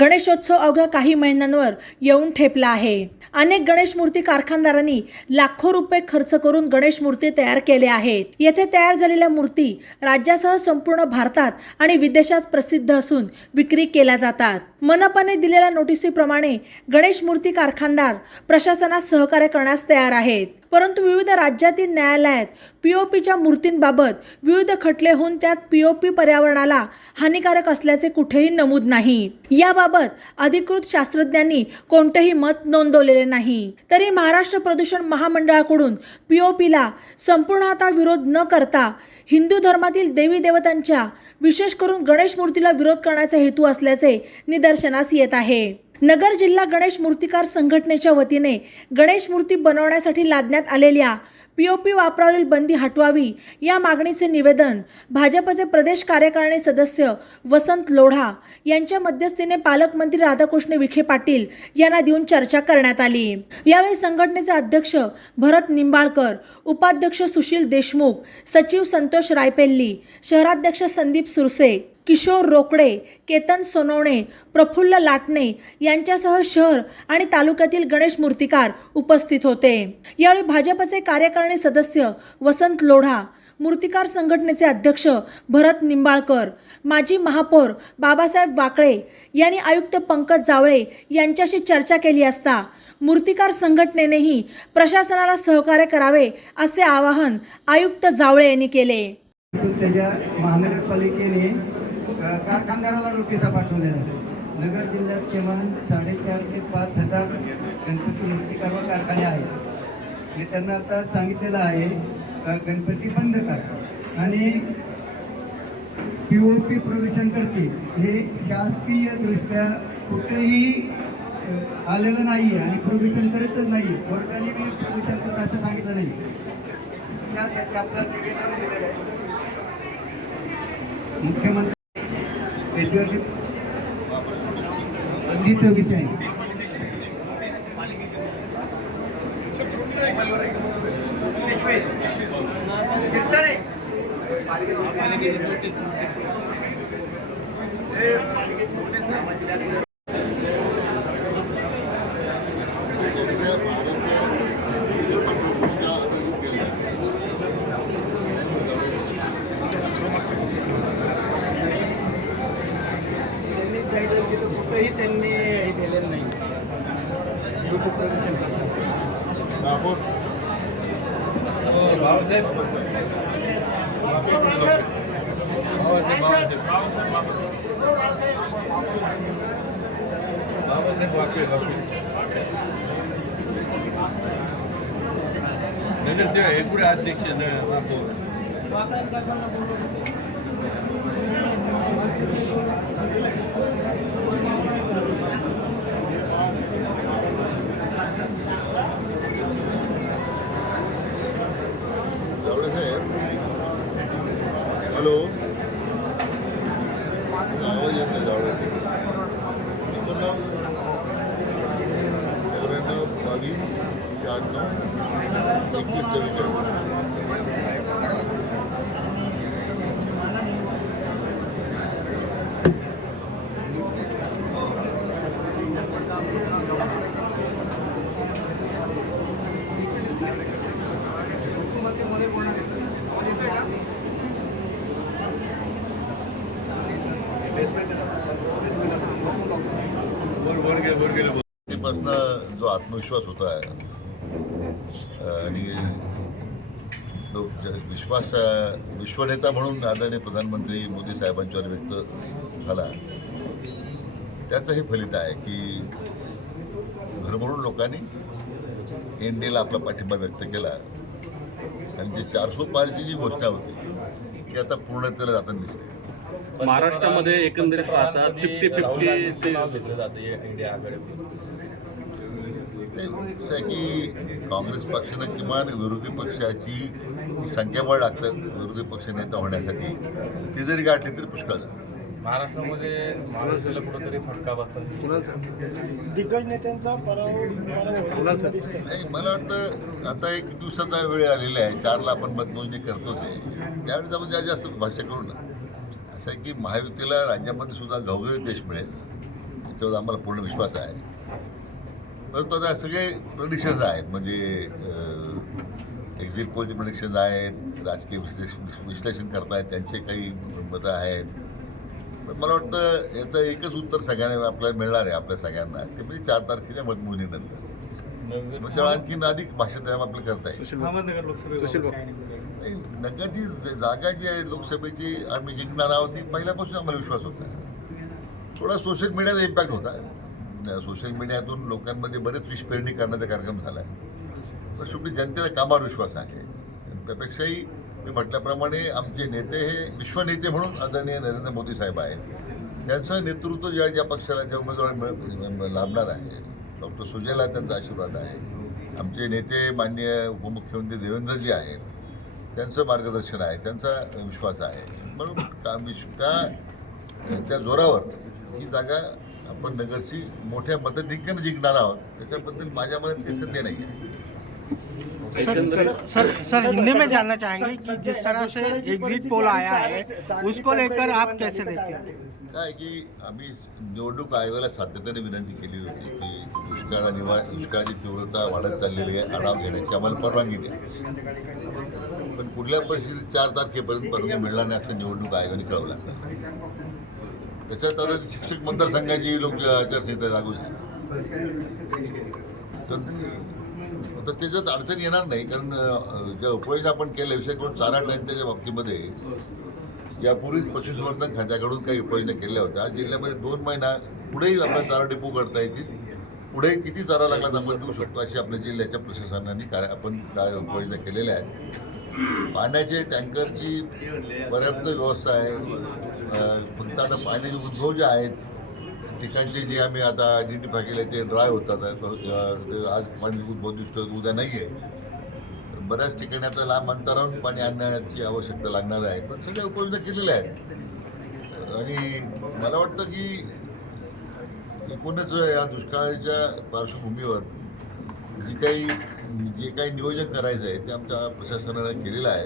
गणेशोत्सव अवघ्या काही महिन्यांवर येऊन ठेपला आहे. अनेक गणेश मूर्ती कारखानदारांनी लाखो रुपये खर्च करून गणेश मूर्ती तयार केले आहेत. येथे तयार झालेल्या मूर्ती राज्यासह संपूर्ण भारतात आणि विदेशात प्रसिद्ध असून विक्री केल्या जातात. मनपाने दिलेल्या नोटिसीप्रमाणे गणेश मूर्ती कारखानदार प्रशासनास सहकार्य करण्यास तयार आहेत. परंतु विविध राज्यातील न्यायालयात पी ओ पीच्या मूर्तींबाबत विविध खटले होऊन त्यात पी ओ पी पर्यावरणाला हानिकारक असल्याचे कुठेही नमूद नाही. याबाबत अधिकृत शास्त्रज्ञांनी कोणतेही मत नोंदवलेले नाही. तरी महाराष्ट्र प्रदूषण महामंडळाकडून पी ओ पीला संपूर्णता विरोध न करता हिंदू धर्मातील देवी देवतांच्या विशेष करून गणेश मूर्तीला विरोध करण्याचा हेतू असल्याचे निदर्शनास येत आहे. नगर जिल्हा गणेश मूर्तिकार संघटनेच्या वतीने गणेश मूर्ती बनवण्यासाठी लादण्यात आलेल्या पीओपी वापरावरील बंदी हटवावी या मागणीचे निवेदन भाजपचे प्रदेश कार्यकारिणी सदस्य वसंत लोढा यांच्या मध्यस्थीने पालकमंत्री राधाकृष्ण विखे पाटील यांना देऊन चर्चा करण्यात आली. यावेळी संघटनेचे अध्यक्ष भरत निंबाळकर उपाध्यक्ष सुशील देशमुख सचिव संतोष रायपेल्ली शहराध्यक्ष संदीप सुरसे किशोर रोकडे केतन सोनवणे प्रफुल्ल लाटणे यांच्यासह शहर आणि तालुक्यातील गणेश मूर्तिकार उपस्थित होते. यावेळी भाजपचे कार्यकारिणी सदस्य वसंत लोढा मूर्तिकार संघटनेचे अध्यक्ष भरत निंबाळकर माजी महापौर बाबासाहेब वाकळे यांनी आयुक्त पंकज जावळे यांच्याशी चर्चा केली असता मूर्तिकार संघटनेनेही प्रशासनाला सहकार्य करावे असे आवाहन आयुक्त जावळे यांनी केले. त्याच्या महानगरपालिकेने कारखानदाराला नोटिसा पाठवलेल्या आहेत नगर जिल्ह्यात किमान साडेचार ते पाच हजार गणपती मूर्तिकार कारखाने आहेत. मी त्यांना आता सांगितलेलं आहे गणपती बंद करा. आणि पी ओ पी प्रोव्हिजन करते हे शासकीय दृष्ट्या कुठेही आलेलं नाही आणि प्रोव्हिजन करतच नाही कोर्टाने मी प्रोव्हिजन करत असं सांगितलं नाही. त्यासाठी आपलं निवेदन दिलेलं आहे. मुख्यमंत्री त्याच्यावरती बंदीचा विषय आहे त्यांनी सांगितलं की तो कुठंही त्यांनी हे दिलेलं नाही YouTube permission करतात. नगरसेवक हे कुठे अध्यक्ष न- महापौर जावळे Hasta luego. पासून जो आत्मविश्वास होता आणि लोक विश्वास विश्वनेता म्हणून आदरणीय प्रधानमंत्री मोदी साहेबांच्यावर व्यक्त झाला त्याचं हे फलित आहे की भरभरून लोकांनी एन डीला आपला पाठिंबा व्यक्त केला. आणि जे चारशे पारची जी घोषणा होती ती आता पूर्णतेला जाताना दिसते. महाराष्ट्रामध्ये एकंदरीत पाहता फिफ्टी घेतलं जातं इंडिया आहे की काँग्रेस पक्षानं किमान विरोधी पक्षाची संख्याबळ लागतं विरोधी पक्ष नेता होण्यासाठी ती जरी गाठली तरी पुष्कळ महाराष्ट्रामध्ये महाराष्ट्राला कुठंतरी फटका बसतात दिग्गज नेत्यांचा पराभव दिसतोय नाही मला वाटतं आता एक दिवसाचा वेळ आलेला आहे चारला आपण मतमोजणी करतोच आहे. त्यावेळेस आपण जास्त जास्त भाष्य करू ना. असं आहे की महायुतीला राज्यामध्ये सुद्धा घवघवीत देश मिळेल त्याच्यावर आम्हाला पूर्ण विश्वास आहे. परंतु आता सगळे प्रडिक्शन्स आहेत म्हणजे एक्झिट पोलचे प्रडिक्शन्स आहेत राजकीय विश्लेषण विश्लेषण करतायत त्यांचे काही मतं आहेत. पण मला वाटतं याचं एकच उत्तर सगळ्यांना आपल्याला मिळणार आहे आपल्या सगळ्यांना. ते म्हणजे चार तारखेच्या मतमोजणीनंतर. म्हणजे आणखीन अधिक भाषा त्यावर आपल्याला करता येईल सुशील भाऊ नाही, नगरची ज- जागा जी आहे लोकसभेची आम्ही जिंकणार आहोत ती पहिल्यापासून आम्हाला विश्वास होता. थोडा सोशल मीडियाचा इम्पॅक्ट होता. सोशल मीडियातून लोकांमध्ये बरेच विष पेरणी करण्याचा कार्यक्रम झाला पण शेवटी जनतेचा कामावर विश्वास आहे. त्यापेक्षाही मी म्हटल्याप्रमाणे आमचे नेते हे विश्वनेते म्हणून आदरणीय नरेंद्र मोदी साहेब आहेत. त्यांचं नेतृत्व ज्या ज्या पक्षाला ज्या उमेदवार लाभणार आहे डॉक्टर सुजयला त्यांचा आशीर्वाद आहे. आमचे नेते माननीय उपमुख्यमंत्री देवेंद्रजी आहेत. त्यांचं मार्गदर्शन आहे त्यांचा विश्वास आहे. म्हणून का विश का त्या जोरावर ही जागा आपण नगरची मोठ्या मताधिक्यानं जिंकणार आहोत त्याच्याबद्दल माझ्या मनात काही संदेह नाही आहे एकंदरीत सर सर हिंदी में जानना चाहेंगे कि जिस तरह से एग्जिट पोल आया है उसको लेकर आप कैसे देखते हैं? काय की आम्ही निवडणूक आयोगाला सातत्याने विनंती केली होती की दुष्काळ आणि दुष्काळाची तीव्रता वाढत चाललेली आहे आढावा घेण्याची आम्हाला परवानगी द्या. पण कुठल्या परिस्थितीत चार तारखेपर्यंत परवानगी मिळणार नाही असं निवडणूक आयोगाने कळवलं. त्याच्यात आता शिक्षक मतदारसंघाची लोक आचारसंहिता लागू झाली. तर त्याच्यात अडचण येणार नाही कारण ज्या उपाययोजना आपण केल्या विशेष चारा टँकच्या बाबतीमध्ये यापूर्वीच पशुसंवर्धन खात्याकडून काही उपाययोजना केल्या होत्या. जिल्ह्यामध्ये दोन महिना पुढेही आपला चारा डेपो करता येतील. पुढे किती चारा लागला आपण देऊ शकतो अशी आपल्या जिल्ह्याच्या प्रशासनाने काय आपण काय उपाययोजना केलेल्या आहेत. पाण्याचे टँकरची पर्याप्त व्यवस्था आहे. फक्त आता पाण्याचे उद्भव जे आहेत ठिकाणचे जे आम्ही आता आयडेंटिफाय केले ते ड्राय होतात. ते आज पाणी उद्भव दिसतो उद्या नाही आहे बऱ्याच ठिकाणी आता लांब अंतरावरून पाणी आणण्याची आवश्यकता लागणार आहे पण सगळ्या उपलब्ध केलेल्या आहेत. आणि मला वाटतं की एकूणच या दुष्काळाच्या पार्श्वभूमीवर जी काही जे काही नियोजन करायचं आहे ते आमच्या प्रशासनाने केलेलं आहे.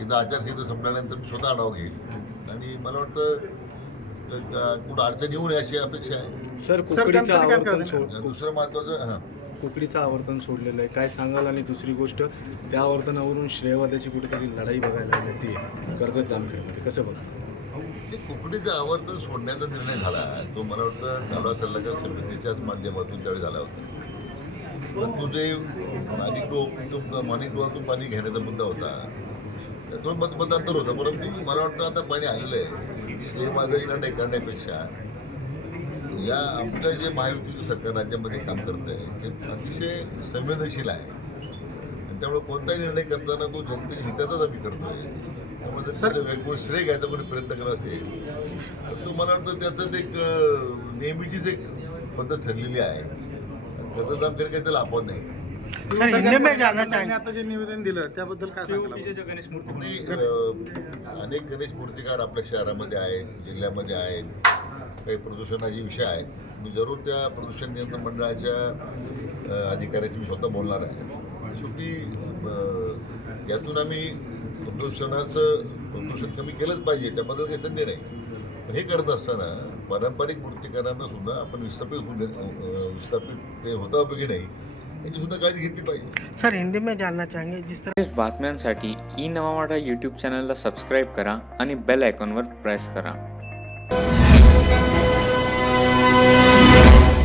एकदा आचारसंहिता संपल्यानंतर मी स्वतः आढावा घेईल. आणि मला वाटतं कुठं अडचण येऊ नये अशी अपेक्षा आहे. सर कुकडीचं आवर्तन सोड दुसरं महत्त्वाचं हां. कुकडीचं आवर्तन सोडलेलं आहे. काय सांगाल? आणि दुसरी गोष्ट त्या आवर्तनावरून श्रेयवादाची कुठेतरी लढाई बघायला मिळते कर्जत जामखेडमध्ये. कसं बघा ते कुकडीचं आवर्तन सोडण्याचा निर्णय झाला. तो मला वाटतं गाडवा सल्लागार समितीच्याच माध्यमातून त्यावेळी झाला होता. पण तुझे माणिक डो माणिक डोहातून पाणी घेण्याचा मुद्दा होता. त्यातून मत मतांतर होतं परंतु मला वाटतं आता पाणी आलेलं आहे. श्रेयबाजारी निर्णय करण्यापेक्षा या आपलं जे महायुतीचं सरकार राज्यामध्ये काम करत आहे ते अतिशय संवेदनशील आहे. आणि त्यामुळे कोणताही निर्णय करताना तो जनतेच्या हिताचाच आम्ही करतोय. त्यामुळे त्याला वेगवेगळं श्रेय घ्यायचा कोणी प्रयत्न करत असेल तर तो मला वाटतं त्याचं ते एक नेहमीचीच एक पद्धत ठरलेली आहे. त्याचं काम केलं काही त्याला आपण नाही. आता जे निवेदन दिलं त्याबद्दल काय अनेक गणेश मूर्तिकार आपल्या शहरामध्ये आहेत जिल्ह्यामध्ये आहेत काही प्रदूषणाचे विषय आहेत. मी जरूर त्या प्रदूषण नियंत्रण मंडळाच्या अधिकाऱ्याशी मी स्वतः बोलणार आहे. शेवटी यातून आम्ही प्रदूषणाचं प्रदूषण कमी केलंच पाहिजे त्याबद्दल काही संदेह नाही. हे करत असताना पारंपरिक मूर्तिकारांना सुद्धा आपण विस्थापित होऊ दे- अं, विस्थापित ते होता उपयोगी नाही. सर हिंदी में जानना चाहेंगे जिस तरह लेटेस्ट बातम्यांसाठी ई नवावाडा यूट्यूब चॅनलला सब्सक्राइब करा आणि बेल आयकॉनवर प्रेस करा.